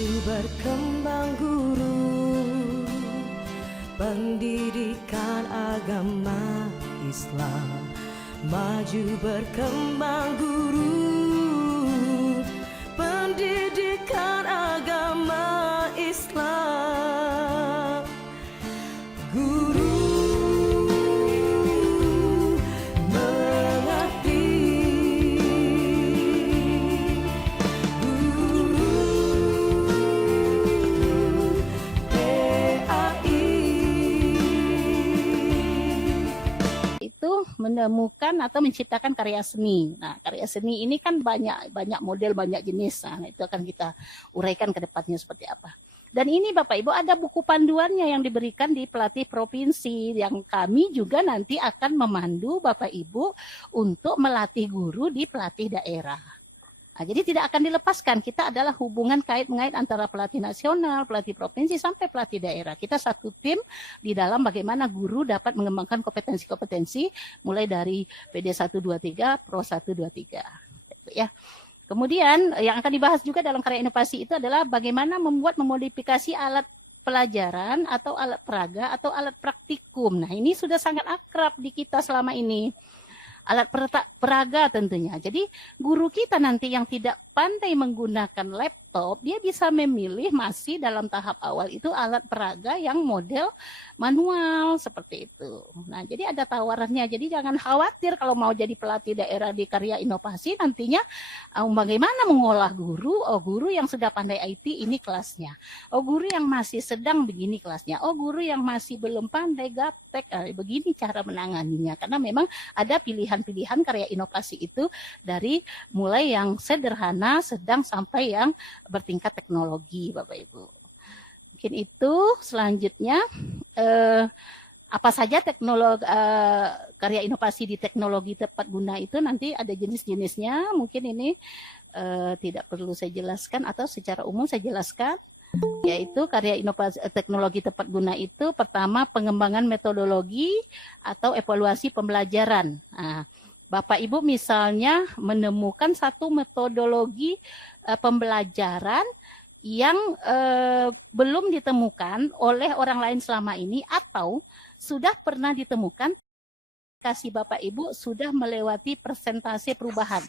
Maju berkembang guru, pendidikan agama Islam. Maju berkembang guru, pendidikan agama Islam. Guru mengabdi, guru PAI. Itu menemukan atau menciptakan karya seni. Nah, karya seni ini kan banyak model, banyak jenis. Nah, itu akan kita uraikan ke depannya seperti apa. Dan ini Bapak Ibu ada buku panduannya yang diberikan di pelatih provinsi yang kami juga nanti akan memandu Bapak Ibu untuk melatih guru di pelatih daerah. Nah, jadi tidak akan dilepaskan. Kita adalah hubungan kait-mengait antara pelatih nasional, pelatih provinsi, sampai pelatih daerah. Kita satu tim di dalam bagaimana guru dapat mengembangkan kompetensi-kompetensi mulai dari PD 123, Pro 123. Ya. Kemudian yang akan dibahas juga dalam karya inovasi itu adalah bagaimana memodifikasi alat pelajaran atau alat peraga atau alat praktikum. Nah, ini sudah sangat akrab di kita selama ini. Alat peraga tentunya. Jadi guru kita nanti yang tidak pandai menggunakan laptop, dia bisa memilih masih dalam tahap awal itu alat peraga yang model manual seperti itu. Nah, jadi ada tawarannya. Jadi jangan khawatir kalau mau jadi pelatih daerah di karya inovasi nantinya bagaimana mengolah guru. Oh, guru yang sudah pandai IT ini kelasnya. Oh, guru yang masih sedang begini kelasnya. Oh, guru yang masih belum pandai gaptek, begini cara menanganinya. Karena memang ada pilihan-pilihan karya inovasi itu dari mulai yang sederhana, sedang sampai yang bertingkat teknologi, Bapak Ibu. Mungkin itu. Selanjutnya apa saja teknologi karya inovasi di teknologi tepat guna itu nanti ada jenis-jenisnya. Mungkin ini tidak perlu saya jelaskan atau secara umum saya jelaskan. Yaitu karya inovasi teknologi tepat guna itu pertama pengembangan metodologi atau evaluasi pembelajaran. Nah, Bapak Ibu misalnya menemukan satu metodologi pembelajaran yang belum ditemukan oleh orang lain selama ini atau sudah pernah ditemukan, kasih Bapak Ibu sudah melewati persentase perubahan.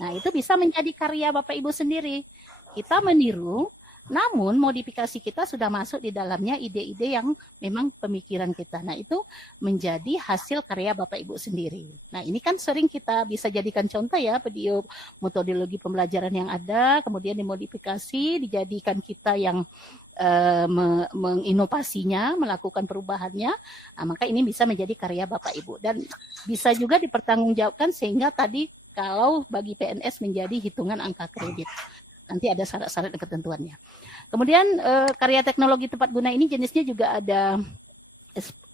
Nah, itu bisa menjadi karya Bapak Ibu sendiri. Kita meniru, namun modifikasi kita sudah masuk di dalamnya ide-ide yang memang pemikiran kita. Nah, itu menjadi hasil karya Bapak Ibu sendiri. Nah, ini kan sering kita bisa jadikan contoh ya, video metodologi pembelajaran yang ada, kemudian dimodifikasi, dijadikan kita yang menginovasinya, melakukan perubahannya. Nah, maka ini bisa menjadi karya Bapak Ibu. Dan bisa juga dipertanggungjawabkan sehingga tadi kalau bagi PNS menjadi hitungan angka kredit. Nanti ada syarat-syarat dan ketentuannya. Kemudian karya teknologi tepat guna ini jenisnya juga ada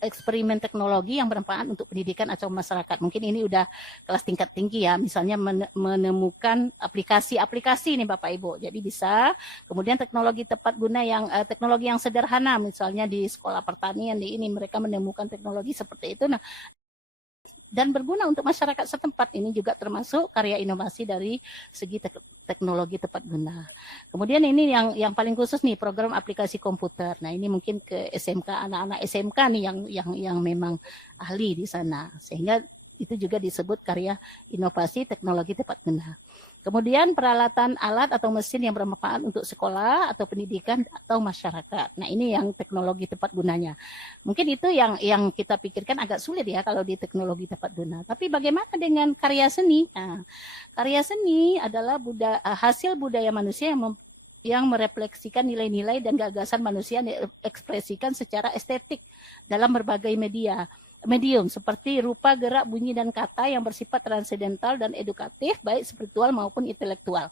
eksperimen teknologi yang bermanfaat untuk pendidikan atau masyarakat. Mungkin ini udah kelas tingkat tinggi ya, misalnya menemukan aplikasi-aplikasi nih Bapak Ibu. Jadi bisa, kemudian teknologi tepat guna yang teknologi yang sederhana, misalnya di sekolah pertanian di ini mereka menemukan teknologi seperti itu. Nah, dan berguna untuk masyarakat setempat. Ini juga termasuk karya inovasi dari segi teknologi tepat guna. Kemudian ini yang paling khusus nih, program aplikasi komputer. Nah, ini mungkin ke SMK, anak-anak SMK nih yang memang ahli di sana. Sehingga itu juga disebut karya inovasi teknologi tepat guna. Kemudian peralatan alat atau mesin yang bermanfaat untuk sekolah atau pendidikan atau masyarakat. Nah, ini yang teknologi tepat gunanya. Mungkin itu yang kita pikirkan agak sulit ya kalau di teknologi tepat guna. Tapi bagaimana dengan karya seni? Nah, karya seni adalah hasil budaya manusia yang merefleksikan nilai-nilai dan gagasan manusia yang diekspresikan secara estetik dalam berbagai medium seperti rupa, gerak, bunyi, dan kata yang bersifat transendental dan edukatif, baik spiritual maupun intelektual.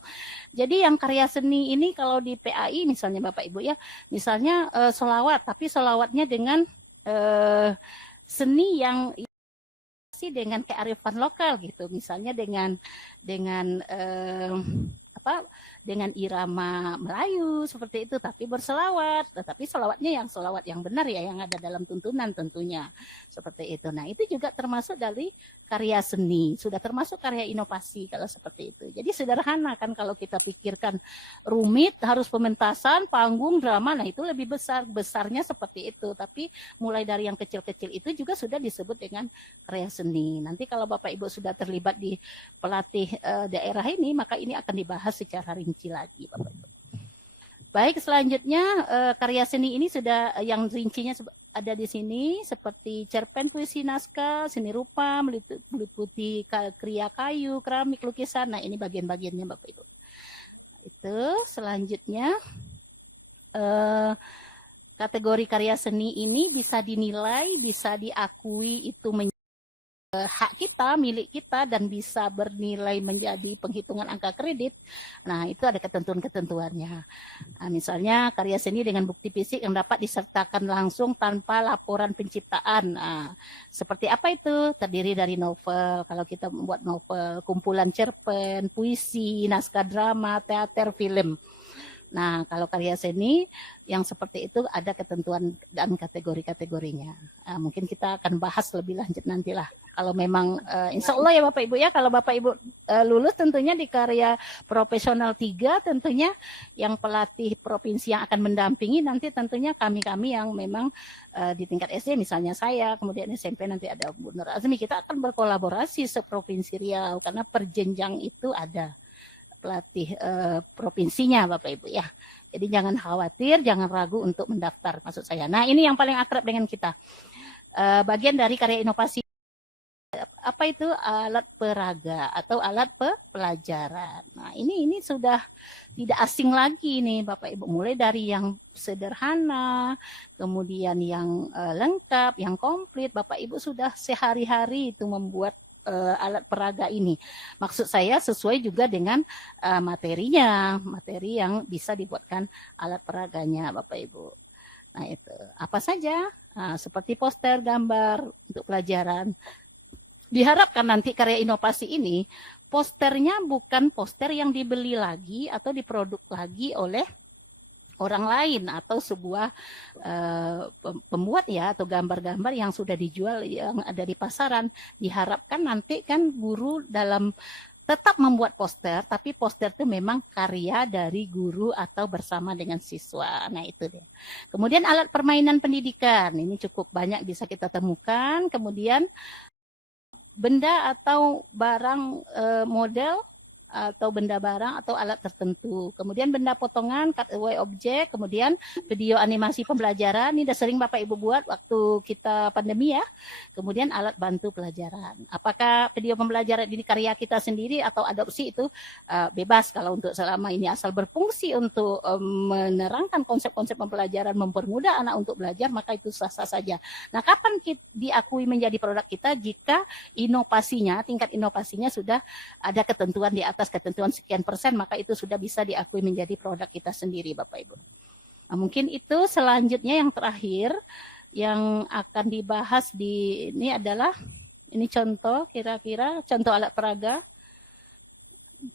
Jadi yang karya seni ini kalau di PAI misalnya Bapak Ibu ya, misalnya sholawat, tapi sholawatnya dengan seni yang dengan kearifan lokal gitu, misalnya dengan dengan irama Melayu seperti itu, tapi berselawat, tetapi selawatnya yang selawat yang benar ya, yang ada dalam tuntunan tentunya seperti itu. Nah itu juga termasuk dari karya seni, sudah termasuk karya inovasi kalau seperti itu. Jadi sederhana kan kalau kita pikirkan rumit, harus pementasan, panggung, drama, nah itu lebih besarnya seperti itu. Tapi mulai dari yang kecil-kecil itu juga sudah disebut dengan karya seni. Nanti kalau Bapak Ibu sudah terlibat di pelatih daerah ini, maka ini akan dibahas secara rinci lagi, Bapak Ibu. Baik, selanjutnya karya seni ini sudah yang rincinya ada di sini seperti cerpen, puisi, naskah, seni rupa, meliputi kriya kayu, keramik, lukisan. Nah, ini bagian-bagiannya Bapak Ibu. Itu selanjutnya kategori karya seni ini bisa dinilai, bisa diakui itu hak kita, milik kita, dan bisa bernilai menjadi penghitungan angka kredit. Nah, itu ada ketentuan-ketentuannya. Nah, misalnya karya seni dengan bukti fisik yang dapat disertakan langsung tanpa laporan penciptaan. Nah, seperti apa itu? Terdiri dari novel, kalau kita membuat novel, kumpulan cerpen, puisi, naskah drama, teater, film. Nah, kalau karya seni yang seperti itu ada ketentuan dan kategori-kategorinya. Mungkin kita akan bahas lebih lanjut nantilah. Kalau memang insya Allah ya Bapak Ibu ya, kalau Bapak Ibu lulus tentunya di karya profesional 3 tentunya yang pelatih provinsi yang akan mendampingi nanti tentunya kami-kami yang memang di tingkat SD misalnya saya, kemudian SMP nanti ada Bu Nur Azmi, kita akan berkolaborasi seprovinsi Riau karena perjenjang itu ada pelatih provinsinya Bapak Ibu ya. Jadi jangan khawatir, jangan ragu untuk mendaftar maksud saya. Nah ini yang paling akrab dengan kita. Bagian dari karya inovasi apa itu alat peraga atau alat pelajaran. Nah ini sudah tidak asing lagi nih Bapak Ibu. Mulai dari yang sederhana, kemudian yang lengkap, yang komplit. Bapak Ibu sudah sehari-hari itu membuat alat peraga ini. Maksud saya sesuai juga dengan materinya, materi yang bisa dibuatkan alat peraganya Bapak Ibu. Nah itu apa saja? Nah, seperti poster, gambar untuk pelajaran. Diharapkan nanti karya inovasi ini posternya bukan poster yang dibeli lagi atau diproduk lagi oleh orang lain atau sebuah pembuat ya atau gambar-gambar yang sudah dijual yang ada di pasaran. Diharapkan nanti kan guru dalam tetap membuat poster, tapi poster itu memang karya dari guru atau bersama dengan siswa. Nah itu dia. Kemudian alat permainan pendidikan, ini cukup banyak bisa kita temukan. Kemudian benda atau barang model atau benda barang atau alat tertentu. Kemudian benda potongan, cutaway objek, kemudian video animasi pembelajaran, ini sudah sering Bapak Ibu buat waktu kita pandemi ya. Kemudian alat bantu pelajaran. Apakah video pembelajaran ini karya kita sendiri atau adopsi itu bebas kalau untuk selama ini asal berfungsi untuk menerangkan konsep-konsep pembelajaran, mempermudah anak untuk belajar, maka itu sah-sah saja. Nah, kapan diakui menjadi produk kita jika inovasinya, tingkat inovasinya sudah ada ketentuan di atas ketentuan sekian persen, maka itu sudah bisa diakui menjadi produk kita sendiri Bapak Ibu. Nah, mungkin itu selanjutnya yang terakhir yang akan dibahas di ini adalah ini contoh kira-kira contoh alat peraga.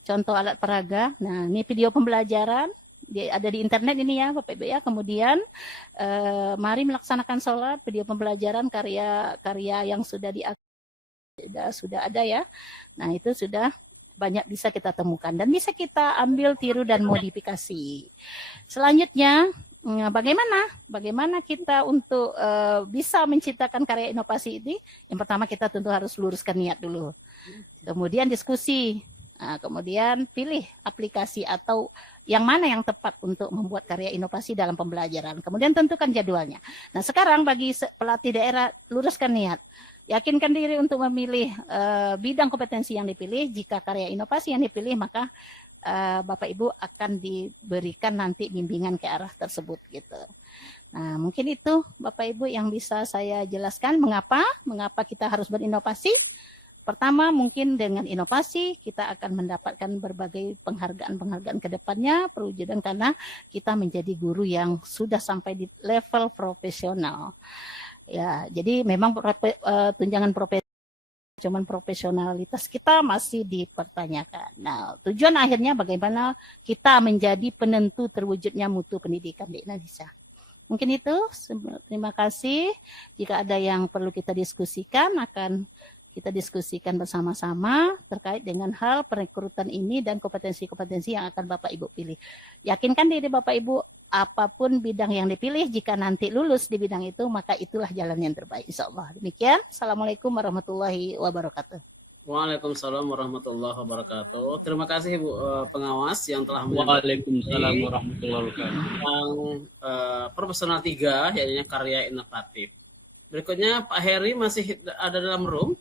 Contoh alat peraga. Nah, ini video pembelajaran ada di internet ini ya Bapak Ibu ya. Kemudian mari melaksanakan sholat, video pembelajaran karya-karya yang sudah ada ya. Nah, itu sudah banyak bisa kita temukan dan bisa kita ambil tiru dan modifikasi. Selanjutnya, bagaimana kita untuk bisa menciptakan karya inovasi ini? Yang pertama kita tentu harus luruskan niat dulu. Kemudian diskusi. Nah, kemudian pilih aplikasi atau yang mana yang tepat untuk membuat karya inovasi dalam pembelajaran. Kemudian tentukan jadwalnya. Nah, sekarang bagi pelatih daerah, luruskan niat. Yakinkan diri untuk memilih bidang kompetensi yang dipilih. Jika karya inovasi yang dipilih, maka Bapak Ibu akan diberikan nanti bimbingan ke arah tersebut gitu. Nah, mungkin itu Bapak Ibu yang bisa saya jelaskan mengapa kita harus berinovasi. Pertama, mungkin dengan inovasi kita akan mendapatkan berbagai penghargaan-penghargaan ke depannya, perwujudan karena kita menjadi guru yang sudah sampai di level profesional. Ya, jadi memang tunjangan profesional cuman profesionalitas kita masih dipertanyakan. Nah, tujuan akhirnya bagaimana kita menjadi penentu terwujudnya mutu pendidikan di Indonesia. Mungkin itu, terima kasih. Jika ada yang perlu kita diskusikan, akan kita diskusikan bersama-sama terkait dengan hal perekrutan ini dan kompetensi-kompetensi yang akan Bapak Ibu pilih. Yakinkan diri Bapak Ibu, apapun bidang yang dipilih, jika nanti lulus di bidang itu, maka itulah jalan yang terbaik, insya Allah. Demikian, Assalamualaikum warahmatullahi wabarakatuh. Waalaikumsalam warahmatullahi wabarakatuh. Terima kasih Ibu pengawas yang telah Waalaikumsalam warahmatullahi wabarakatuh. Tentang profesional 3, yaitu karya inovatif. Berikutnya Pak Heri masih ada dalam room.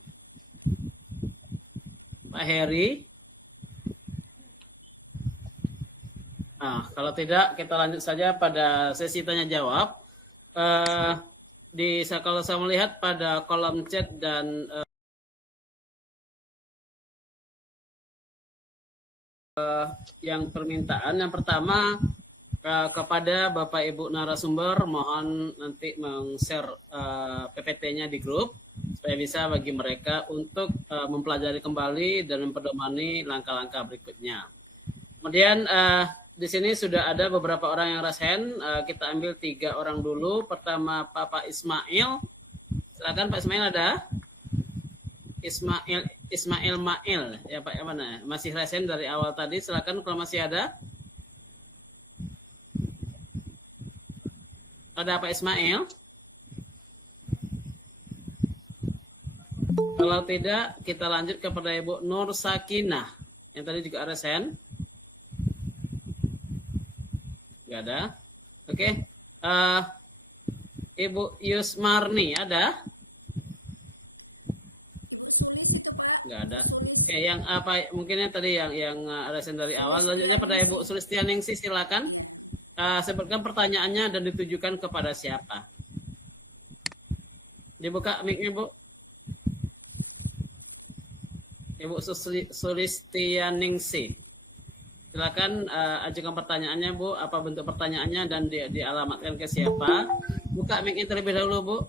Pak Heri. Nah, kalau tidak kita lanjut saja pada sesi tanya jawab. Kalau saya melihat pada kolom chat dan yang permintaan, yang pertama kepada Bapak Ibu narasumber, mohon nanti meng-share PPT-nya di grup supaya bisa bagi mereka untuk mempelajari kembali dan mempedomani langkah-langkah berikutnya. Kemudian di sini sudah ada beberapa orang yang raise hand. Kita ambil 3 orang dulu. Pertama Pak Ismail. Silakan Pak Ismail, ada? Ismail Mail ya Pak, yang mana? Masih resen dari awal tadi. Silakan kalau masih ada. Ada Pak Ismail? Kalau tidak, kita lanjut kepada Ibu Nur Sakinah yang tadi juga resen. Enggak ada. Oke. Ibu Yusmarni ada? Nggak ada. Oke, yang apa mungkinnya tadi yang resen dari awal. Selanjutnya pada Ibu Sulistianingsih, silakan sebutkan pertanyaannya dan ditujukan kepada siapa. Dibuka mic-nya, Bu. Ibu Sulistianingsih. Silakan ajukan pertanyaannya, Bu. Apa bentuk pertanyaannya dan dialamatkan ke siapa? Buka mic-nya terlebih dahulu, Bu.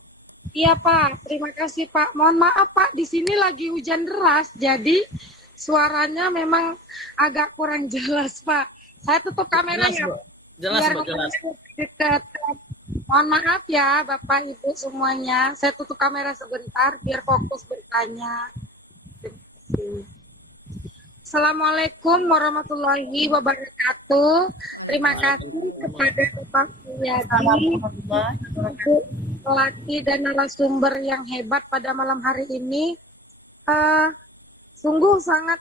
Iya Pak, terima kasih Pak. Mohon maaf Pak, di sini lagi hujan deras, jadi suaranya memang agak kurang jelas Pak. Saya tutup kameranya. Jelas, Bu, jelas. Dekat. Mohon maaf ya Bapak Ibu semuanya. Saya tutup kamera sebentar biar fokus bertanya. Terima kasih. Assalamualaikum warahmatullahi wabarakatuh. Terima kasih kepada Bapak Suyadi, Ibu pelatih dan narasumber yang hebat pada malam hari ini. Sungguh sangat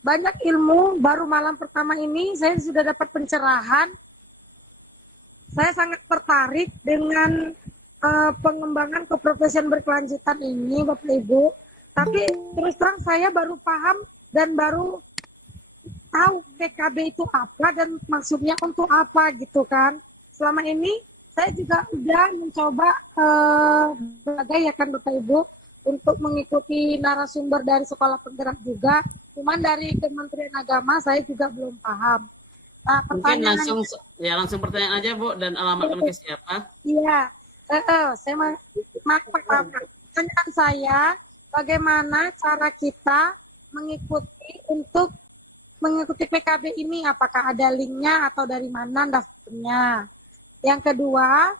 banyak ilmu. Baru malam pertama ini saya sudah dapat pencerahan. Saya sangat tertarik dengan pengembangan keprofesian berkelanjutan ini, Bapak Ibu. Tapi terus terang saya baru paham dan baru tahu PKB itu apa dan maksudnya untuk apa gitu kan. Selama ini saya juga sudah mencoba berbagai ya kan Bapak Ibu untuk mengikuti narasumber dari sekolah penggerak juga. Cuman dari Kementerian Agama saya juga belum paham. Mungkin langsung pertanyaan aja Bu dan alamatkan ke siapa? Iya, saya pertanyaan saya. Bagaimana cara kita mengikuti PKB ini? Apakah ada linknya atau dari mana daftarnya? Yang kedua,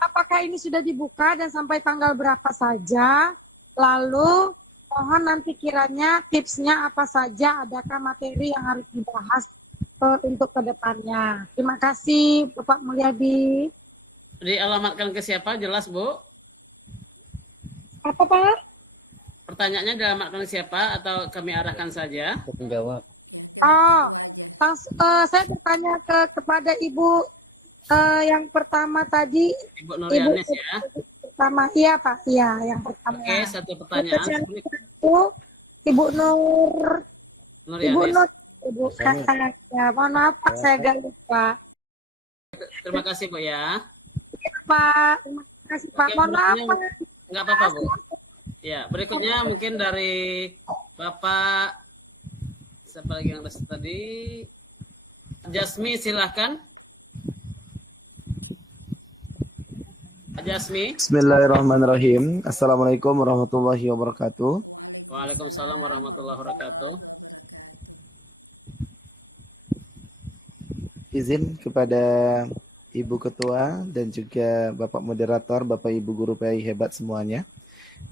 apakah ini sudah dibuka dan sampai tanggal berapa saja? Lalu mohon nanti kiranya tipsnya apa saja? Adakah materi yang harus dibahas untuk kedepannya? Terima kasih Bapak Mulyadi. Dialamatkan ke siapa? Jelas Bu? Apa Pak? Pertanyaannya dialamatkan ke siapa atau kami arahkan saja? Menjawab. Oh, saya bertanya kepada Ibu yang pertama tadi. Ibu Nuryanis ya? Pertama, iya Pak, iya yang pertama. Oke, satu pertanyaan. Ibu Nur. Nuryanis. Ibu Nur. Ibu Kakak. Ya, mohon maaf Pak, saya agak lupa. Terima kasih Bu ya. Ya, Pak, terima kasih Pak. Oke, Mohon maaf Pak. Enggak apa-apa Bu. Ya, berikutnya mungkin dari Bapak siapa lagi yang tadi? Jasmi, silahkan. Pak Jasmi. Bismillahirrahmanirrahim. Assalamualaikum warahmatullahi wabarakatuh. Waalaikumsalam warahmatullahi wabarakatuh. Izin kepada Ibu Ketua dan juga Bapak Moderator, Bapak Ibu Guru PAI hebat semuanya.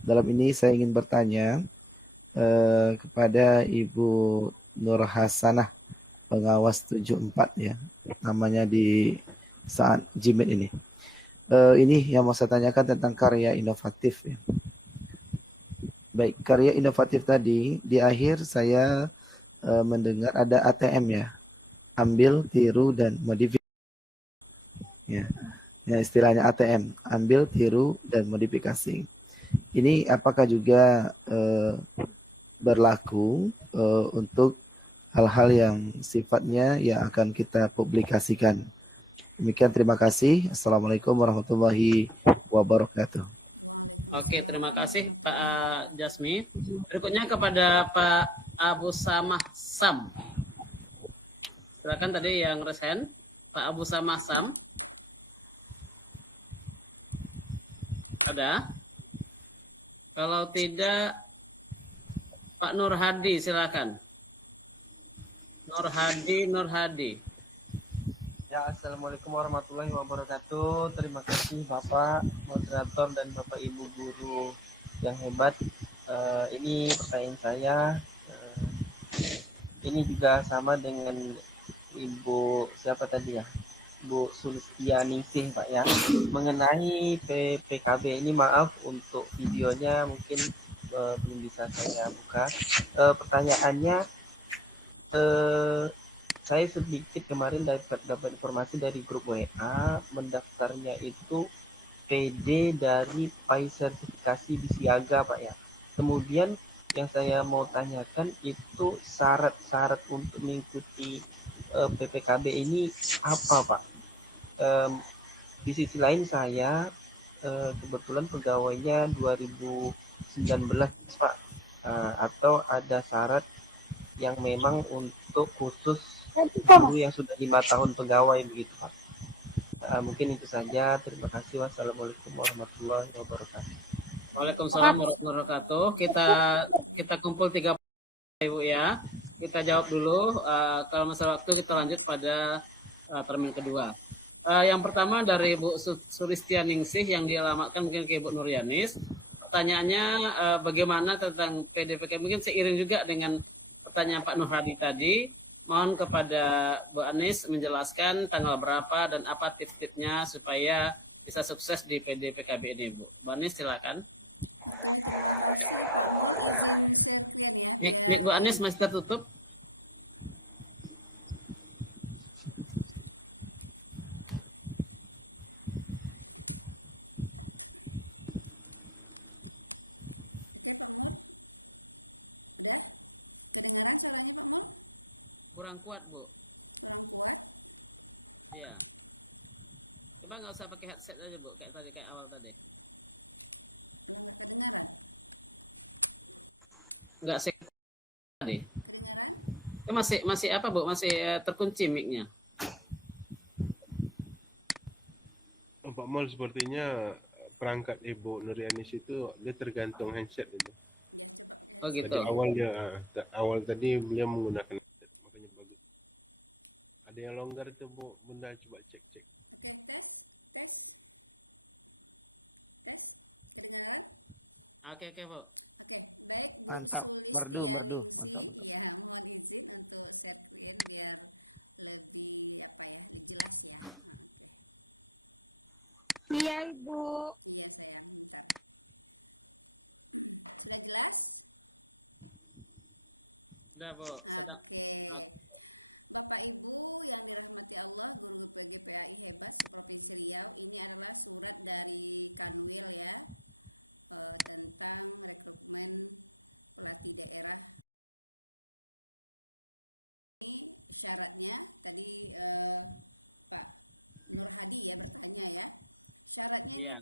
Dalam ini saya ingin bertanya kepada Ibu Nur Hasanah, pengawas 74 ya, namanya di saat Gmail ini. Ini yang mau saya tanyakan tentang karya inovatif ya. Baik, karya inovatif tadi di akhir saya mendengar ada ATM ya, ambil, tiru, dan modifikasi. Ya, istilahnya ATM, ambil, tiru, dan modifikasi. Ini apakah juga berlaku untuk hal-hal yang sifatnya yang akan kita publikasikan? Demikian, terima kasih. Assalamualaikum warahmatullahi wabarakatuh. Oke, terima kasih Pak Jasmi. Berikutnya kepada Pak Abu Samah Sam. Silakan tadi yang resen, Pak Abu Samah Sam. Ada? Kalau tidak, Pak Nur Hadi, silakan. Nur Hadi. Ya, Assalamualaikum warahmatullahi wabarakatuh. Terima kasih Bapak Moderator dan Bapak Ibu Guru yang hebat. Ini pertanyaan saya. Ini juga sama dengan Ibu siapa tadi ya? Bu Sulistianingsih Pak ya. Mengenai PPKB ini, maaf untuk videonya mungkin belum bisa saya buka. Pertanyaannya, saya sedikit kemarin dapat informasi dari grup WA, mendaftarnya itu PD dari PAI sertifikasi di Siaga Pak ya. Kemudian yang saya mau tanyakan itu syarat-syarat untuk mengikuti PPKB ini apa Pak? Di sisi lain saya kebetulan pegawainya 2019 Pak, atau ada syarat yang memang untuk khusus guru yang sudah 5 tahun pegawai begitu Pak. Mungkin itu saja. Terima kasih. Wassalamualaikum warahmatullahi wabarakatuh. Waalaikumsalam warahmatullahi wabarakatuh. Kita kumpul 3 Ibu ya. Kita jawab dulu. Kalau masalah waktu kita lanjut pada termin kedua. Yang pertama dari Bu Sulistianingsih yang dialamatkan mungkin ke Ibu Nuryanis. Pertanyaannya bagaimana tentang PDPK, mungkin seiring juga dengan pertanyaan Pak Nur Hadi tadi. Mohon kepada Bu Anis menjelaskan tanggal berapa dan apa tips-tipsnya supaya bisa sukses di PDPKB ini, Bu. Bu Anis silakan. Mik Bu Anis masih tertutup. Kurang kuat, Bu. Iya. Coba nggak usah pakai headset aja, Bu, kayak tadi, kayak awal tadi. Nggak sih tadi. Itu masih apa, Bu? Masih terkunci mic-nya. Pak Mol, sepertinya perangkat Ibu Nuryanis itu dia tergantung handset itu. Oh gitu. Tadi awal tadi beliau menggunakan handset, makanya bagus. Ada yang longgar itu Bu, Bunda coba cek. Oke, Bu. Mantap, merdu, mantap. Iya Ibu. Udah, Bu. Sedang. Oke. Iya.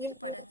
Iya, iya.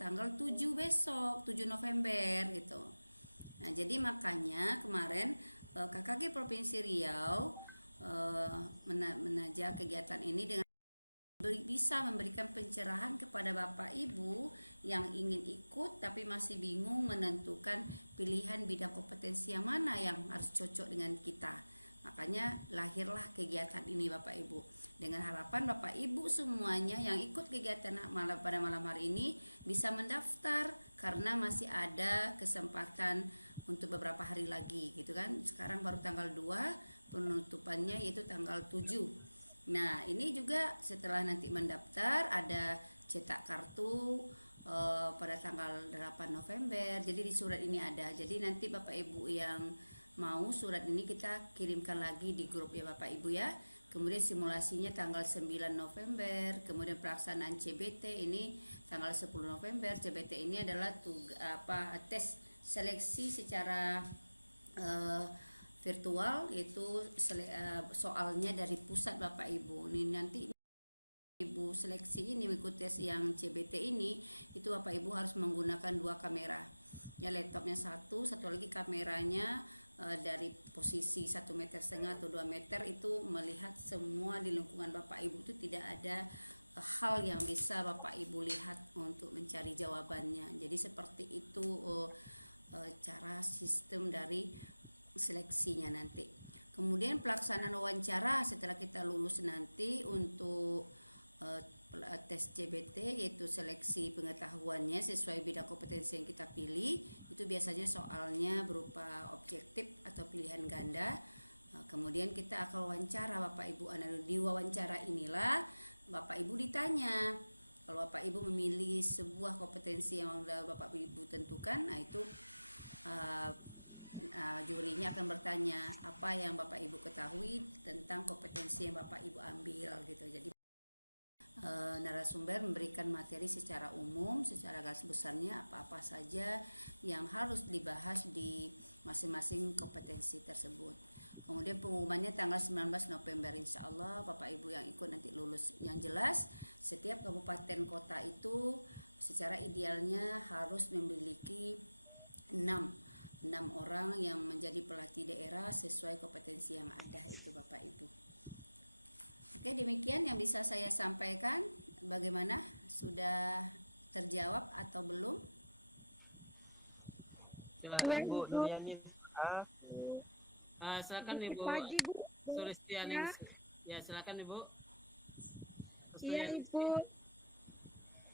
Silakan. Iya, Ibu Ibu. Nuryanis, Silakan Sedikit Ibu lagi, Bu. Sulistianing. Ya, Ya, silakan Ibu. iya, Ibu. Sulistianingsih.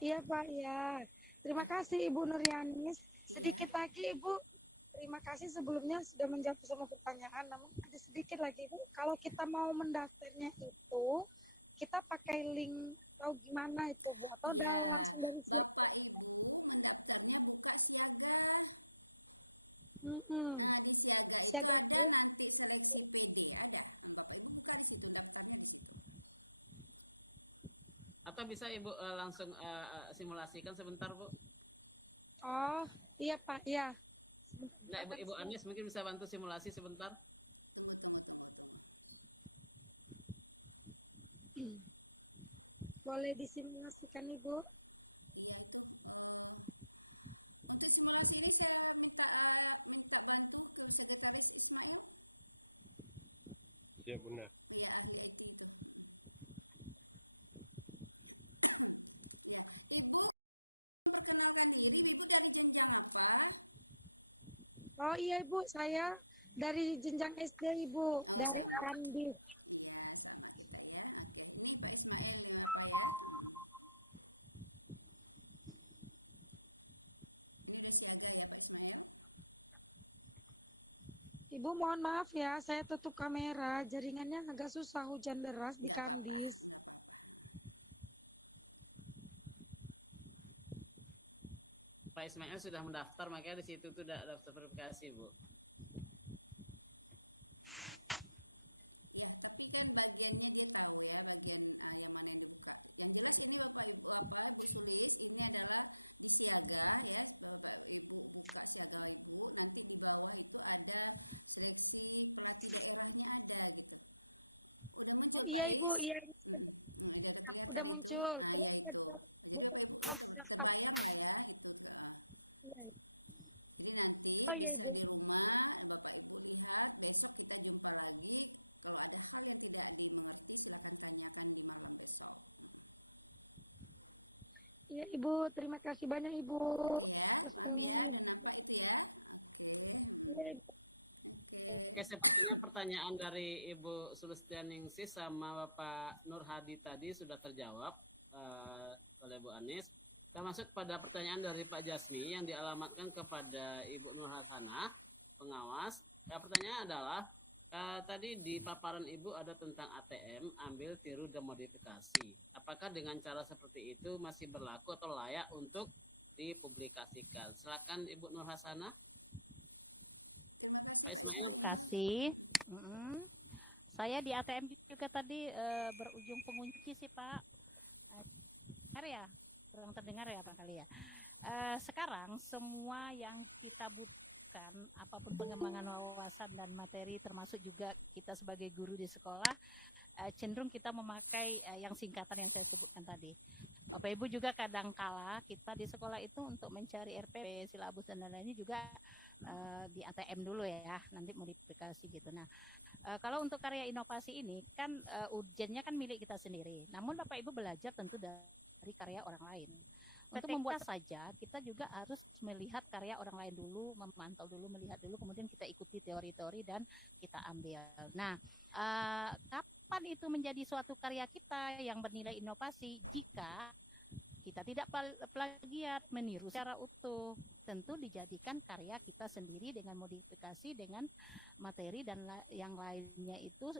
Iya, Pak, ya. Terima kasih, Ibu Nuryanis. Sedikit lagi, Ibu. Terima kasih sebelumnya sudah menjawab semua pertanyaan. Namun ada sedikit lagi, Bu. Kalau kita mau mendaftarnya itu, kita pakai link atau gimana itu, Bu? Atau udah langsung dari situ? Siaga Bu. Atau bisa Ibu langsung simulasikan sebentar, Bu. Oh, iya, Pak, ya. Nah, Ibu Anis mungkin bisa bantu simulasi sebentar. Boleh disimulasikan, Ibu? Siap Bunda. Oh iya Ibu, saya dari jenjang SD Ibu, dari Kandis. Ibu mohon maaf ya, saya tutup kamera, jaringannya agak susah hujan deras di Kandis. Pak Ismail sudah mendaftar, makanya di situ tuh udah daftar verifikasi, Bu. Oh iya Ibu, iya udah muncul. Terus bukan daftar. Iya. Oh iya Ibu. Iya Ibu, terima kasih banyak Ibu. Terus ilmunya. Iya Ibu. Oke, sepertinya pertanyaan dari Ibu Sulistianingsih sama Bapak Nur Hadi tadi sudah terjawab oleh Bu Anis. Kita masuk pada pertanyaan dari Pak Jasmi yang dialamatkan kepada Ibu Nur Hasanah, pengawas. Pertanyaan adalah, tadi di paparan Ibu ada tentang ATM, ambil, tiru, dan modifikasi. Apakah dengan cara seperti itu masih berlaku atau layak untuk dipublikasikan? Silakan Ibu Nur Hasanah. Pak Ismail. Terima kasih. Saya di ATM juga tadi berujung pengunci sih Pak. Dengar ya? Kurang terdengar ya Pak kali ya. Sekarang semua yang kita butuhkan, apapun pengembangan wawasan dan materi, termasuk juga kita sebagai guru di sekolah, cenderung kita memakai yang singkatan yang saya sebutkan tadi. Bapak Ibu juga kadangkala kita di sekolah itu untuk mencari RPP, silabus dan lain-lainnya juga di ATM dulu ya, nanti modifikasi gitu. Nah, kalau untuk karya inovasi ini kan urgennya kan milik kita sendiri. Namun Bapak Ibu belajar tentu dari karya orang lain. Untuk membuat saja, kita juga harus melihat karya orang lain dulu, memantau dulu, melihat dulu, kemudian kita ikuti teori-teori dan kita ambil. Nah, kapan itu menjadi suatu karya kita yang bernilai inovasi? Jika kita tidak plagiat, meniru secara utuh, tentu dijadikan karya kita sendiri dengan modifikasi, dengan materi dan yang lainnya itu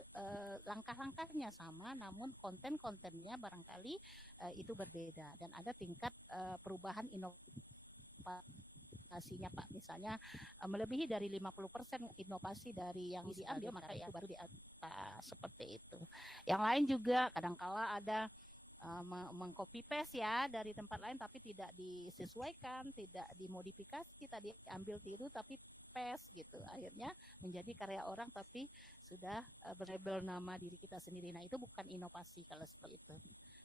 langkah-langkahnya sama, namun konten-kontennya barangkali itu berbeda dan ada tingkat perubahan inovasinya Pak. Misalnya melebihi dari 50% inovasi dari yang diambil, maka itu baru di atas seperti itu. Yang lain juga kadangkala ada mengcopy paste ya dari tempat lain tapi tidak disesuaikan, tidak dimodifikasi, tadi ambil tiru tapi paste gitu. Akhirnya menjadi karya orang tapi sudah berlabel nama diri kita sendiri. Nah, itu bukan inovasi kalau seperti itu.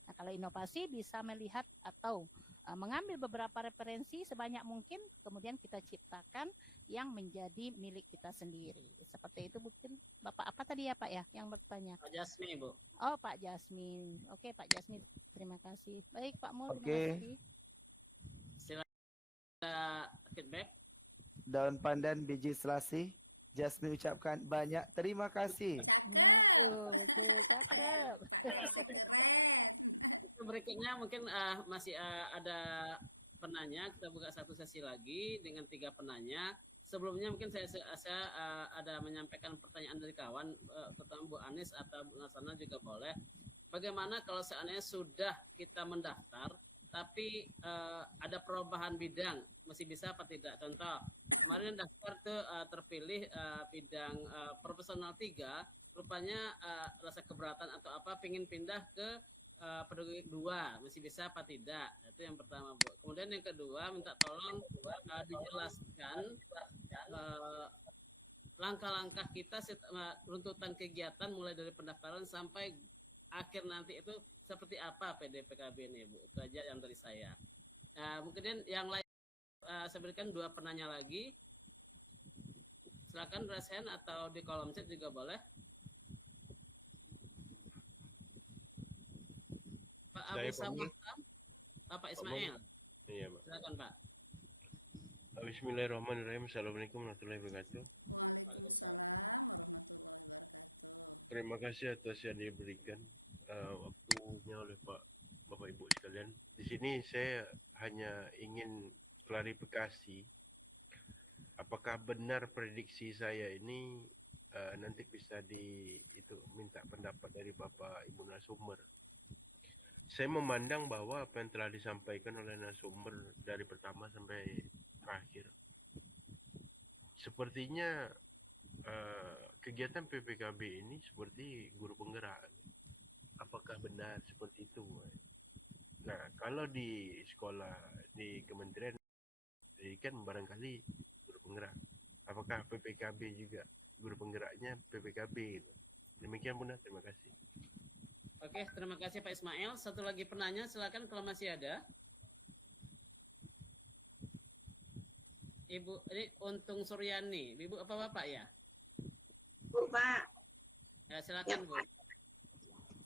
Nah, kalau inovasi bisa melihat atau mengambil beberapa referensi sebanyak mungkin kemudian kita ciptakan yang menjadi milik kita sendiri. Seperti itu mungkin Bapak apa tadi ya Pak ya yang bertanya? Pak Jasmi, Bu. Oh, Pak Jasmin. Oke, Pak Jasmin. Terima kasih. Baik, Pak Mul. Oke. Terima kasih. Silakan feedback. Daun pandan biji selasih. Jasmine ucapkan banyak terima kasih. Oke, cakep. Berikutnya mungkin masih ada penanya. Kita buka satu sesi lagi dengan 3 penanya. Sebelumnya mungkin saya ada menyampaikan pertanyaan dari kawan, terutama Bu Anis atau Bu Nasana juga boleh. Bagaimana kalau seandainya sudah kita mendaftar, tapi ada perubahan bidang, masih bisa apa tidak? Contoh, kemarin daftar tuh terpilih bidang profesional 3, rupanya rasa keberatan atau apa, pengen pindah ke pedagogik 2, masih bisa apa tidak? Itu yang pertama, Bu. Kemudian yang kedua, minta tolong dijelaskan langkah-langkah kita, runtutan kegiatan mulai dari pendaftaran sampai akhir nanti itu seperti apa PDPKB ini, Bu. Itu aja yang dari saya. Mungkin yang lain saya berikan 2 penanya lagi. Silakan raise hand atau di kolom chat juga boleh. Pak Abu Samad, Bapak Ismail. Iya, Pak. Silakan, Pak. Bismillahirrahmanirrahim. Assalamualaikum warahmatullahi wabarakatuh. Waalaikumsalam. Terima kasih atas yang diberikan waktunya oleh Bapak Ibu sekalian. Di sini saya hanya ingin klarifikasi apakah benar prediksi saya ini nanti bisa minta pendapat dari Bapak Ibu narasumber. Saya memandang bahwa apa yang telah disampaikan oleh narasumber dari pertama sampai terakhir, sepertinya kegiatan PPKB ini seperti guru penggerak. Apakah benar seperti itu? Nah, kalau di sekolah, di Kementerian Pendidikan barangkali guru penggerak. Apakah PPKB juga guru penggeraknya PPKB? Demikian Bunda, terima kasih. Oke, terima kasih Pak Ismail. Satu lagi penanya, silakan kalau masih ada. Ibu ini Untung Suryani. Ibu apa Bapak ya? Bu, Pak. Ya, silakan Bu.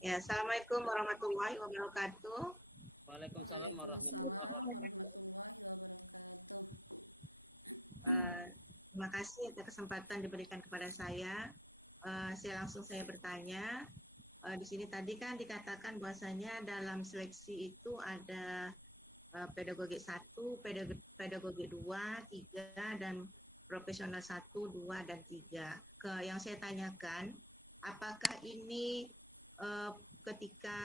Ya, Assalamualaikum warahmatullahi wabarakatuh. Waalaikumsalam warahmatullahi wabarakatuh. Terima kasih atas kesempatan diberikan kepada saya. Saya bertanya. Di sini tadi kan dikatakan bahwasanya dalam seleksi itu ada pedagogi 1, pedagogi 2, 3, dan profesional 1, 2, dan 3. Yang saya tanyakan, apakah ini ketika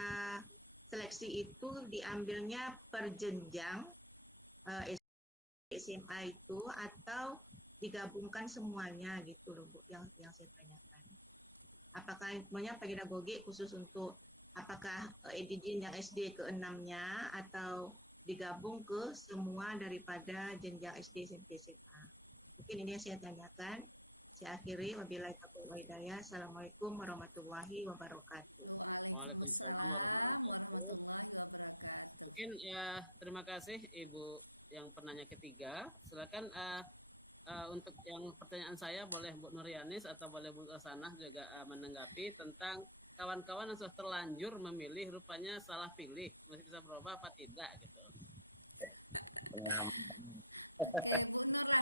seleksi itu diambilnya per jenjang SMA itu atau digabungkan semuanya gitu loh Bu, yang saya tanyakan. Apakah semuanya pedagogi khusus untuk apakah di jenjang SD ke-6-nya atau digabung ke semua daripada jenjang SD, SMP, SMA. Mungkin ini yang saya tanyakan. Saya akhiri, wabillahi taufiq wal hidayah. Assalamualaikum warahmatullahi wabarakatuh. Waalaikumsalam warahmatullahi wabarakatuh. Mungkin ya terima kasih Ibu yang penanya ketiga. Silakan untuk yang pertanyaan saya boleh Bu Nuryanis atau boleh Bu Hasanah juga menanggapi tentang kawan-kawan yang sudah terlanjur memilih rupanya salah pilih, masih bisa berubah apa tidak gitu.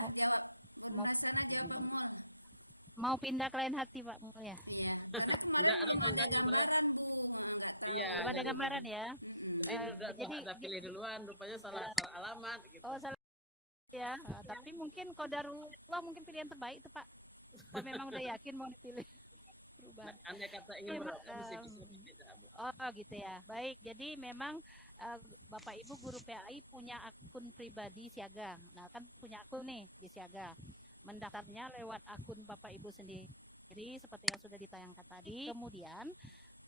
Oh, mau pindah ke lain hati Pak Mulya. Enggak, ada kawan-kawan yang iya. Coba ada gambaran ya. Jadi ada pilih duluan, rupanya salah alamat gitu. Oh, salah ya. Tapi mungkin qadarullah mungkin pilihan terbaik itu Pak. Pak memang udah yakin mau dipilih perubahan. Andai kata ingin berubah bisa tidak, Bu. Oh gitu ya. Baik, jadi memang Bapak Ibu guru PAI punya akun pribadi Siaga. Nah kan punya akun nih di Siaga. Mendaftarnya lewat akun Bapak Ibu sendiri seperti yang sudah ditayangkan tadi. Kemudian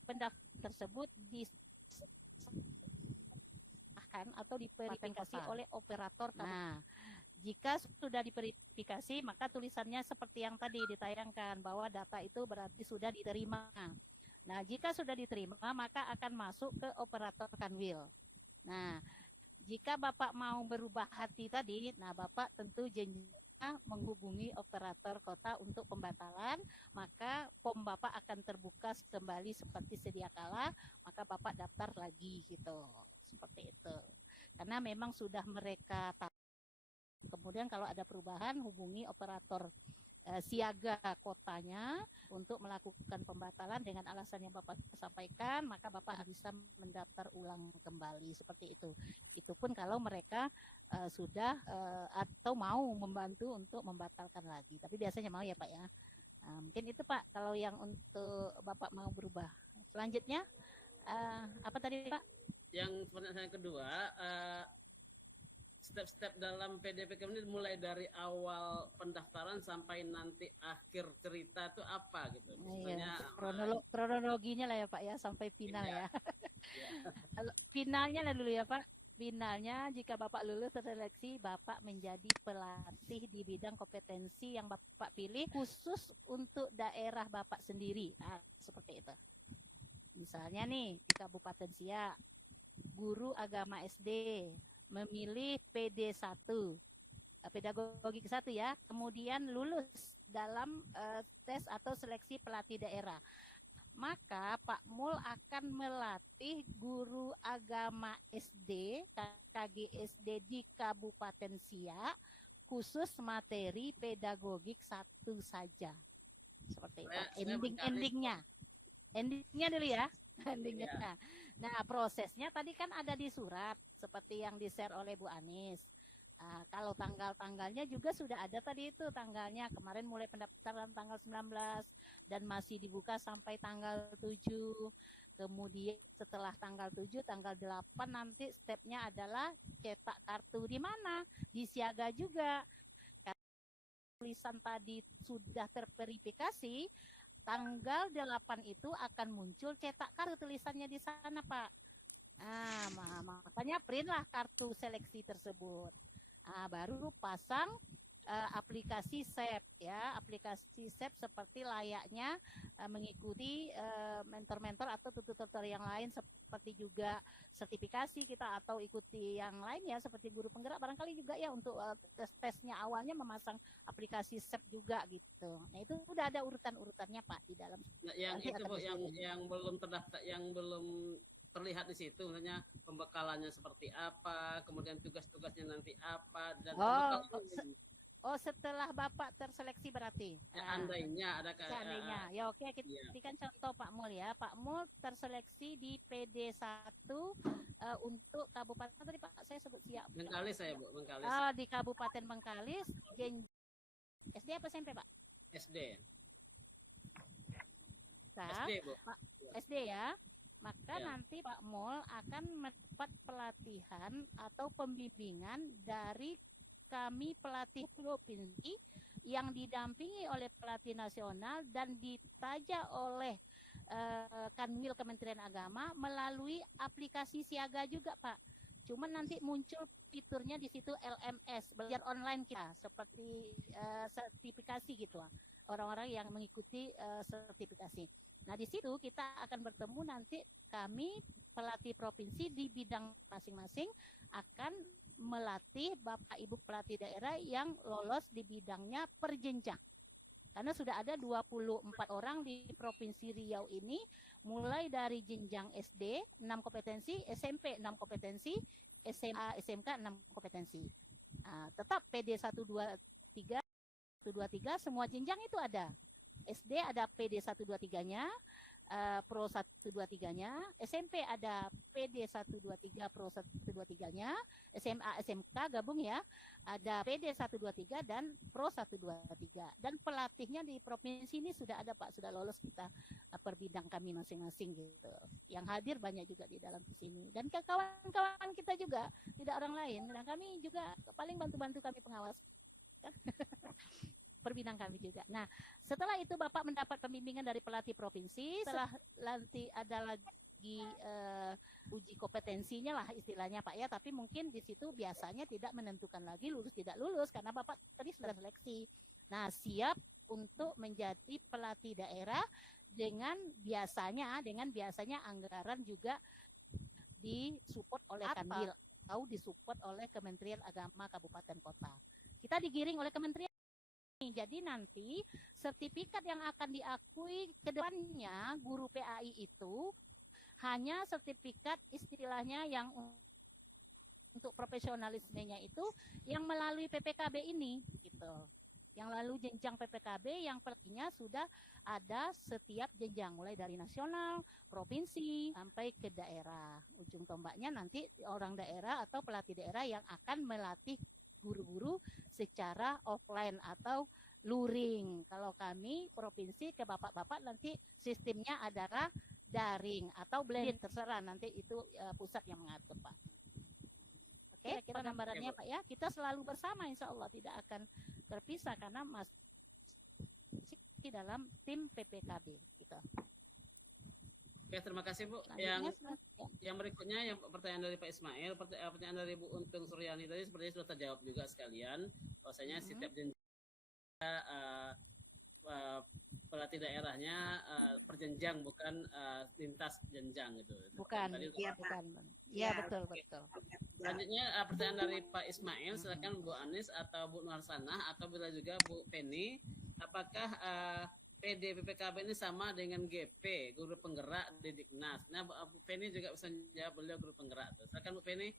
pendaftar tersebut disahkan atau diverifikasi oleh operator. Nah, jika sudah diverifikasi maka tulisannya seperti yang tadi ditayangkan bahwa data itu berarti sudah diterima. Nah, jika sudah diterima maka akan masuk ke operator Kanwil. Nah, jika Bapak mau berubah hati tadi, nah Bapak tentu janjinya menghubungi operator kota untuk pembatalan, maka POM Bapak akan terbuka kembali seperti sedia kala, maka Bapak daftar lagi gitu. Seperti itu. Karena memang sudah mereka tahu. Kemudian kalau ada perubahan hubungi operator siaga kotanya untuk melakukan pembatalan dengan alasan yang Bapak sampaikan, maka Bapak bisa mendaftar ulang kembali seperti itu. Itu pun kalau mereka sudah atau mau membantu untuk membatalkan lagi. Tapi biasanya mau ya Pak ya. Mungkin itu Pak kalau yang untuk Bapak mau berubah. Selanjutnya apa tadi Pak? Yang pertanyaan kedua, step-step dalam PDPKM ini mulai dari awal pendaftaran sampai nanti akhir cerita itu apa gitu? Misalnya kronologinya lah ya Pak ya sampai final ya. Finalnya lah dulu ya Pak. Finalnya jika Bapak lulus terseleksi, Bapak menjadi pelatih di bidang kompetensi yang Bapak pilih khusus untuk daerah Bapak sendiri. Nah, seperti itu. Misalnya nih di Kabupaten Siak, guru agama SD memilih PD1, pedagogik 1 ya, kemudian lulus dalam tes atau seleksi pelatih daerah. Maka Pak Mul akan melatih guru agama SD, KGSD di Kabupaten Siak, khusus materi pedagogik 1 saja. Seperti itu. Endingnya dulu ya. Endingnya. Nah, prosesnya tadi kan ada di surat seperti yang di-share oleh Bu Anis. Kalau tanggal-tanggalnya juga sudah ada tadi itu tanggalnya. Kemarin mulai pendaftaran tanggal 19 dan masih dibuka sampai tanggal 7. Kemudian setelah tanggal 7, tanggal 8 nanti stepnya adalah cetak kartu di mana? Di Siaga juga. Karena tulisan tadi sudah terverifikasi, tanggal 8 itu akan muncul cetak kartu tulisannya di sana Pak. Makanya print lah kartu seleksi tersebut. Baru pasang aplikasi SEP ya, aplikasi SEP seperti layaknya mengikuti mentor-mentor atau tutor-tutor yang lain, seperti juga sertifikasi kita atau ikuti yang lain ya seperti guru penggerak barangkali juga ya untuk tes-tesnya awalnya memasang aplikasi SEP juga gitu. Nah itu udah ada urutan-urutannya Pak di dalam. Nah, yang itu Bu, yang belum terdaftar, yang belum terlihat di situ, misalnya pembekalannya seperti apa, kemudian tugas-tugasnya nanti apa, dan setelah Bapak terseleksi berarti. Seandainya ada seandainya. Ya oke, kita berikan contoh Pak Mul ya. Pak Mul terseleksi di PD1 untuk Kabupaten tadi Pak saya sebut siap. Bengkalis saya Bu, Bengkalis. Di Kabupaten Bengkalis, SD apa SMP Pak? SD. SD Bu. SD ya. Maka Ya. nanti Pak Mul akan mendapat pelatihan atau pembimbingan dari kami pelatih provinsi yang didampingi oleh pelatih nasional dan ditaja oleh Kanwil Kementerian Agama melalui aplikasi siaga juga Pak. Cuman nanti muncul fiturnya di situ LMS, belajar online kita seperti sertifikasi gitu orang-orang yang mengikuti sertifikasi. Nah di situ kita akan bertemu nanti kami pelatih provinsi di bidang masing-masing akan melatih Bapak Ibu pelatih daerah yang lolos di bidangnya per jenjang. Karena sudah ada 24 orang di Provinsi Riau ini, mulai dari jenjang SD 6 kompetensi, SMP 6 kompetensi, SMA, SMK 6 kompetensi. Tetap PD 123, 123 semua jenjang itu ada. SD ada PD 123-nya, Pro 123-nya, SMP ada PD 123 Pro 123-nya, SMA SMK gabung ya, ada PD 123 dan Pro 123. Dan pelatihnya di provinsi ini sudah ada Pak, sudah lolos kita per bidang kami masing-masing gitu. Yang hadir banyak juga di dalam sini. Dan kawan-kawan kita juga, tidak orang lain. Dan kami juga paling bantu-bantu kami pengawas. Per bidang kami juga. Nah, setelah itu Bapak mendapat pembimbingan dari pelatih provinsi, setelah nanti ada lagi uji kompetensinya lah istilahnya Pak ya, tapi mungkin di situ biasanya tidak menentukan lagi lulus tidak lulus karena Bapak tadi sudah seleksi. Nah, siap untuk menjadi pelatih daerah dengan biasanya anggaran juga disupport oleh Kanwil atau disupport oleh Kementerian Agama Kabupaten Kota. Kita digiring oleh Kementerian. Jadi nanti sertifikat yang akan diakui ke depannya guru PAI itu hanya sertifikat istilahnya yang untuk profesionalismenya itu yang melalui PPKB ini gitu. Yang lalu jenjang PPKB yang pelatihnya sudah ada setiap jenjang mulai dari nasional, provinsi sampai ke daerah. Ujung tombaknya nanti orang daerah atau pelatih daerah yang akan melatih guru-guru secara offline atau luring. Kalau kami provinsi ke bapak-bapak nanti sistemnya adalah daring atau blend, terserah nanti itu pusat yang mengatur Pak. Oke, kita gambarannya Pak ya. Kita selalu bersama insya Allah, tidak akan terpisah karena masih di dalam tim PPKB gitu. Oke, terima kasih Bu. Yang berikutnya yang pertanyaan dari Pak Ismail, pertanyaan dari Bu Untung Suryani tadi sepertinya sudah terjawab juga sekalian. Bahwasanya setiap jenjang pelatih daerahnya perjenjang bukan lintas jenjang gitu. Bukan. Iya, bukan. Iya, betul. Selanjutnya pertanyaan dari Pak Ismail, silakan Bu Anis atau Bu Nuarsanah atau bila juga Bu Penny, apakah PD PPKB ini sama dengan GP, guru penggerak di Diknas. Nah, Bu Penny juga bisa menjawab, beliau guru penggerak. Silakan Bu Penny.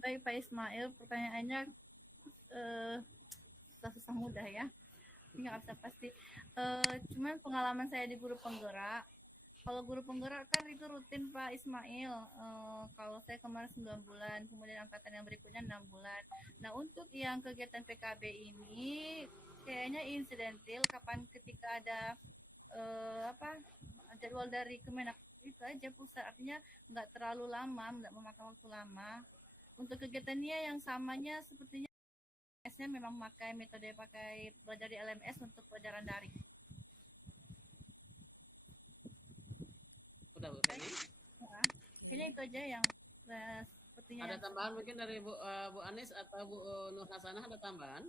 Baik Pak Ismail, pertanyaannya susah mudah ya. Nggak bisa pasti. Cuman pengalaman saya di guru penggerak, kalau guru penggerak kan itu rutin Pak Ismail. Kalau saya kemarin 9 bulan, kemudian angkatan yang berikutnya 6 bulan. Nah untuk yang kegiatan PKB ini kayaknya insidental, kapan ketika ada jadwal dari Kemenak itu aja pusat, artinya nggak terlalu lama, nggak memakan waktu lama. Untuk kegiatannya yang samanya sepertinya memang memakai metode belajar di LMS untuk pelajaran daring. Udah Bu Penny? Kayaknya itu aja yang sepertinya Ada yang tambahan mungkin dari Bu Anis atau Bu Nur Hasanah, ada tambahan?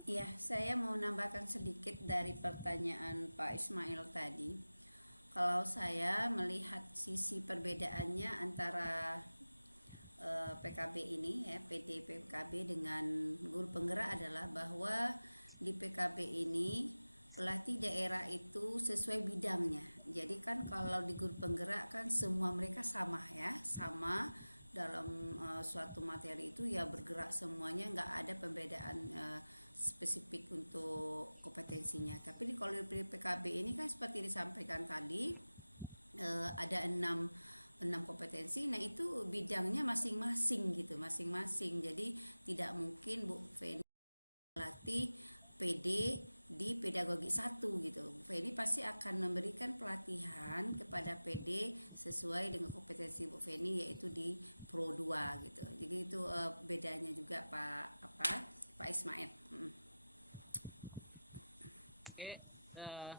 Oke,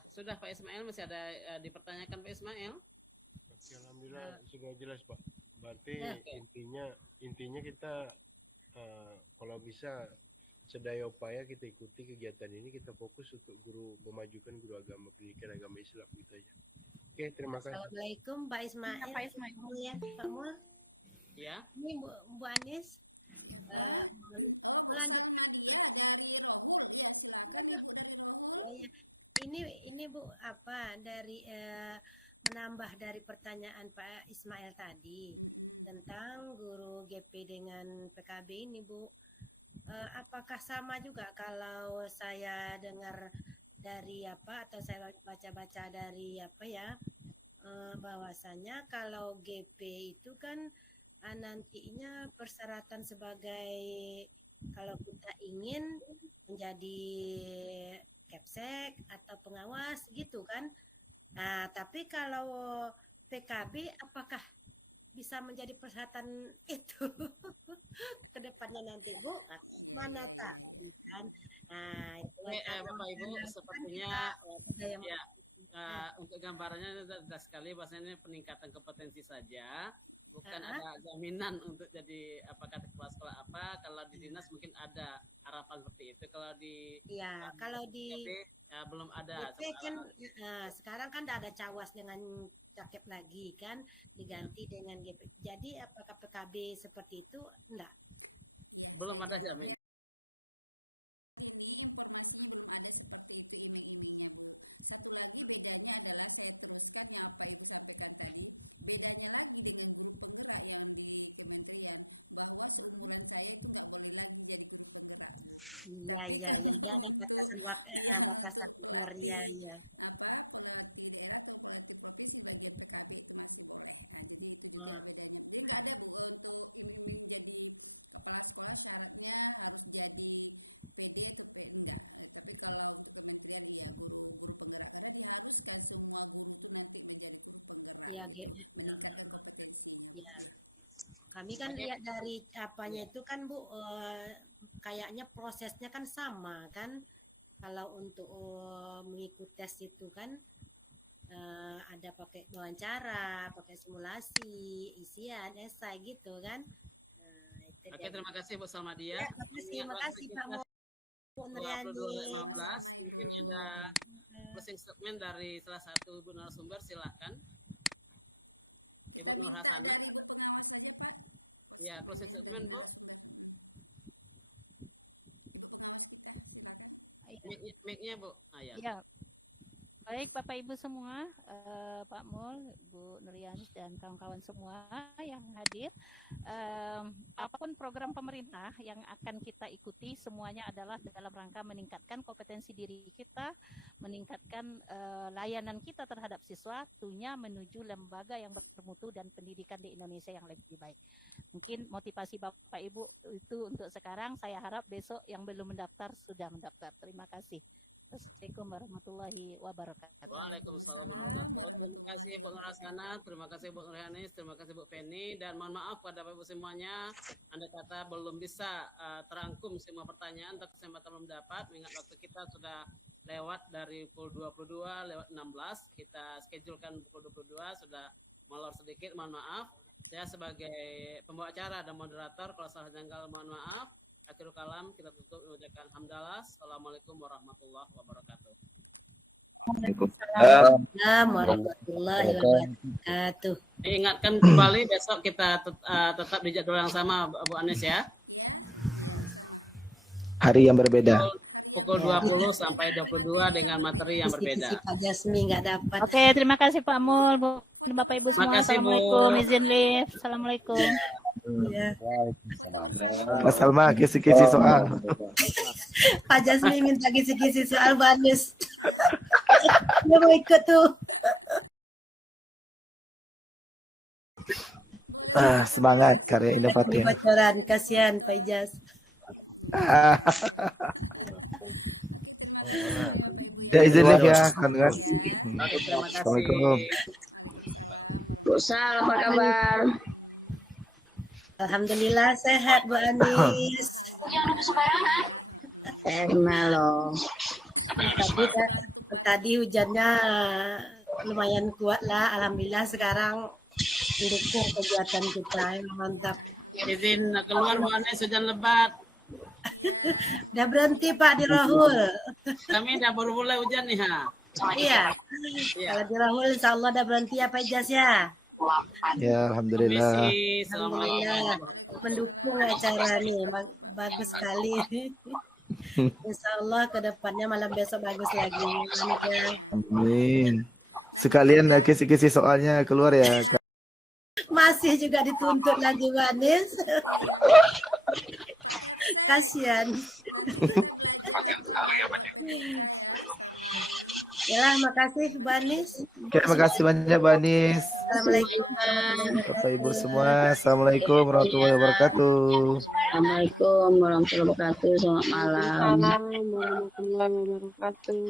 sudah Pak Ismail, masih ada dipertanyakan Pak Ismail? Oke, alhamdulillah sudah jelas Pak. Berarti Ya. intinya kita kalau bisa sedaya upaya kita ikuti kegiatan ini, kita fokus untuk memajukan guru agama, pendidikan agama Islam gitu aja. Oke, terima kasih. Assalamualaikum Pak Ismail. Pak Ismail. Ya, Pak Mul. Ya. Ini Bu Anis melanjutkan. Ya. Ini Bu apa dari menambah dari pertanyaan Pak Ismail tadi tentang guru GP dengan PKB ini Bu. Apakah sama juga kalau saya dengar dari apa atau saya baca-baca dari apa ya bahwasanya kalau GP itu kan nantinya persyaratan sebagai kalau kita ingin menjadi Kepsek atau pengawas gitu kan. Nah, tapi kalau PKB apakah bisa menjadi persyaratan itu ke depannya nanti Bu? Mana tahu kan. Nah, itu Bapak Ibu, sepertinya untuk gambarannya jelas sekali bahwasanya ini peningkatan kompetensi saja, bukan ada jaminan untuk jadi apakah kepala sekolah apa. Kalau di dinas mungkin ada harapan seperti itu. Kalau di kalau di ya, belum ada. GP kan sekarang kan ada cawas dengan Cakep lagi kan diganti dengan GP. Jadi apakah PKB seperti itu? Enggak. Belum ada jamin. Iya, dia ada batasan waktu, batasan umur ya. Ya, ya. Kami kan lihat dari apanya itu kan Bu, kayaknya prosesnya kan sama kan. Kalau untuk mengikuti tes itu kan ada pakai wawancara, pakai simulasi, isian, esai gitu kan. Oke, terima kasih Bu Salmadia. Ya, terima kasih Pak Mo. 22.15, mungkin ada closing statement dari salah satu ibu narasumber, silahkan. Ibu Nur Hasanah. Ya, closing statement Bu. Mic-nya Bu. Ya. Baik Bapak Ibu semua, Pak Mul, Bu Nurianis dan kawan-kawan semua yang hadir. Apapun program pemerintah yang akan kita ikuti semuanya adalah dalam rangka meningkatkan kompetensi diri kita, meningkatkan layanan kita terhadap siswa, tentunya menuju lembaga yang bermutu dan pendidikan di Indonesia yang lebih baik. Mungkin motivasi Bapak Ibu itu untuk sekarang, saya harap besok yang belum mendaftar sudah mendaftar. Terima kasih. Assalamualaikum warahmatullahi wabarakatuh. Waalaikumsalam warahmatullahi wabarakatuh. Terima kasih Bu Nur Hasanah, terima kasih Bu Nurhanis, terima kasih Bu Penny, dan mohon maaf pada Bapak Ibu semuanya, Anda kata belum bisa terangkum semua pertanyaan, tapi kesempatan belum dapat, mengingat waktu kita sudah lewat dari pukul 22 lewat 16, kita schedulekan pukul 22, sudah molor sedikit, mohon maaf. Saya sebagai pembawa acara dan moderator, kalau salah janggal mohon maaf. Akhirul kalam kita tutup mengucapkan hamdalah. Assalamualaikum warahmatullahi wabarakatuh. Waalaikumsalam warahmatullahi wabarakatuh. Diingatkan kembali besok kita tetap di jadwal yang sama, Bu Anis ya. Hari yang berbeda. Pukul 20 sampai 22 dengan materi yang berbeda. Kisi-kisi Pak Jasmi nggak dapat. Oke, terima kasih Pak Mul, Bu, Bapak Ibu semua. Makasih, Bu. Assalamualaikum, izin live. Assalamualaikum. Ya. Mas Salma, kisi-kisi soal. Pak Jasmi minta kisi-kisi soal Banis. Dia mau ikut tuh. Semangat karya inovatif. Bocoran, kasihan Pak Ijas. Ya izin live ya, kawan-kawan. Terima kasih. Assalamualaikum. Bu Sal, apa kabar? Alhamdulillah sehat Bu Anis. Kenal loh. Tadi hujannya lumayan kuat lah. Alhamdulillah sekarang mendukung kegiatan kita. Mantap. Izin keluar Bu Anis, hujan lebat. Udah berhenti Pak di Rahul. Kami udah baru mulai hujan nih ha. Iya. Kalau di Rahul insya Allah udah berhenti ya Pak Ijas ya. Ya, alhamdulillah. Alhamdulillah mendukung acara nih, bagus sekali. Insya Allah ke depannya malam besok bagus lagi. Amin. Sekalian kisi-kisi soalnya keluar ya. Masih juga dituntut lagi Banis. Kasihan. Ya, makasih Banis. Terima kasih banyak Banis. Assalamualaikum. Bapak Ibu semua, Assalamualaikum warahmatullahi wabarakatuh. Assalamualaikum warahmatullahi wabarakatuh. Selamat malam. Assalamualaikum warahmatullahi wabarakatuh.